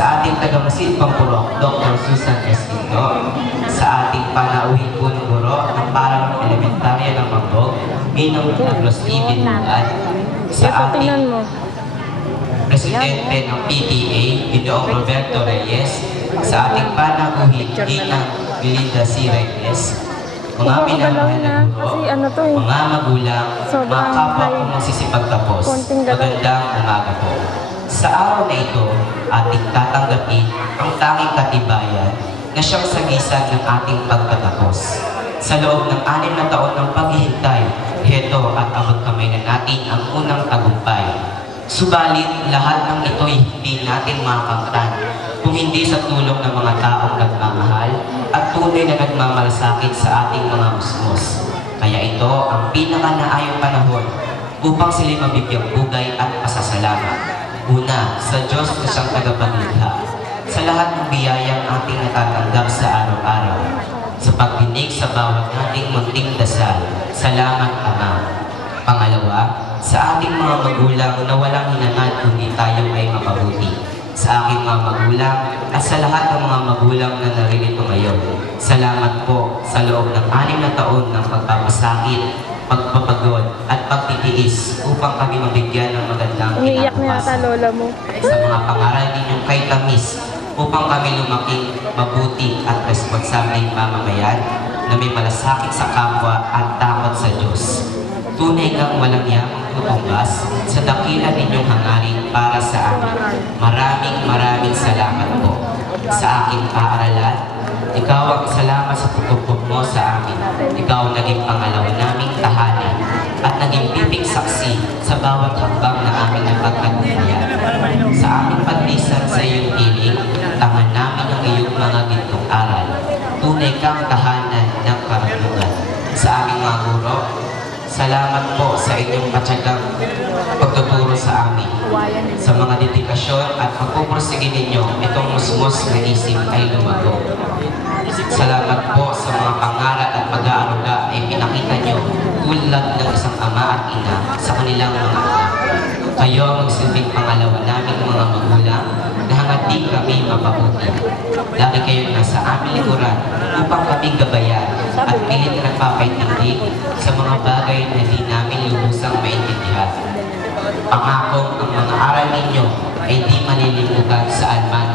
sa ating tagamasid Pampurok, Dr. Susan Esquito, sa ating panauhin punong guro ng parang elementarya ng Mambog, Ginong Carlos E. Binugan, sa ating presidente ng PTA, Ginoong Roberto Reyes, sa ating panauhin Ginang Melinda C. Reyes, mga minamahal na guro, mga magulang, mga kapwa kong magsisipagtapos, magandang umaga po. Sa araw na ito, ating tatanggapin ang tanging katibayan na siyang sagisan ng ating pagtatapos. Sa loob ng 6 na taon ng paghihintay, heto at abot kamay na natin ang unang tagumpay. Subalit, lahat ng ito'y hindi natin makakamtan kung hindi sa tulong ng mga taong nagmamahal at tunay na nagmamalasakit sa ating mga musmos. Kaya ito ang pinaka-naayong panahon upang sila mabigyang bugay at pasasalamat. Una, sa Diyos na siyang tagapaglikha, sa lahat ng biyayang ating natatanggap sa araw-araw, sa pagdinig sa bawat nating munting dasal, salamat Ama. Pangalawa, sa ating mga magulang na walang hinangad kundi tayo ay mapabuti, sa aking mga magulang at sa lahat ng mga magulang na naririto ngayon. Salamat po sa loob ng 6 na taon ng pagpapasakit, pagpapagod at pagtitiis upang kami mabigyan ng magandang kinabukasan. Sa mga pangaral ninyong kay tamis upang kami lumaking mabuti at responsableng mamamayan na may malasakit sa kapwa at takot sa Diyos. Tunay kang walang yamang tutumbas sa dakila ninyong hangarin para sa amin. Maraming salamat po. Sa aking paaralan, ikaw ang salamat sa pagtupog mo sa amin. Ikaw ang naging pangalawa naming tahanan at naging bibig saksi sa bawat hakbang na aming napagtagumpayan. Sa aming paglisan sa iyong piling, tangan namin ang iyong mga gintong aral. Tunay kang tahanan ng karunungan. Sa aming mga guro, salamat po sa inyong patyagang pagtuturo sa amin. Sa mga dedikasyon at pagpupursige ninyo, itong musmos na isip ay lumago. Salamat po sa mga pangaral at pag-aaruga ay pinakita nyo tulad ng isang ama at ina sa kanilang mga anak. Kayo ang magsilbing pangalawa naming mga magulang na hangad di kami mapabuti. Lagi kayong nasa aming likuran upang kami gabayan at pilit na nagpapaintindi sa mga bagay na di namin lubusang maintindihan. Pangakong ang mga aral ninyo ay di malilimutan saan man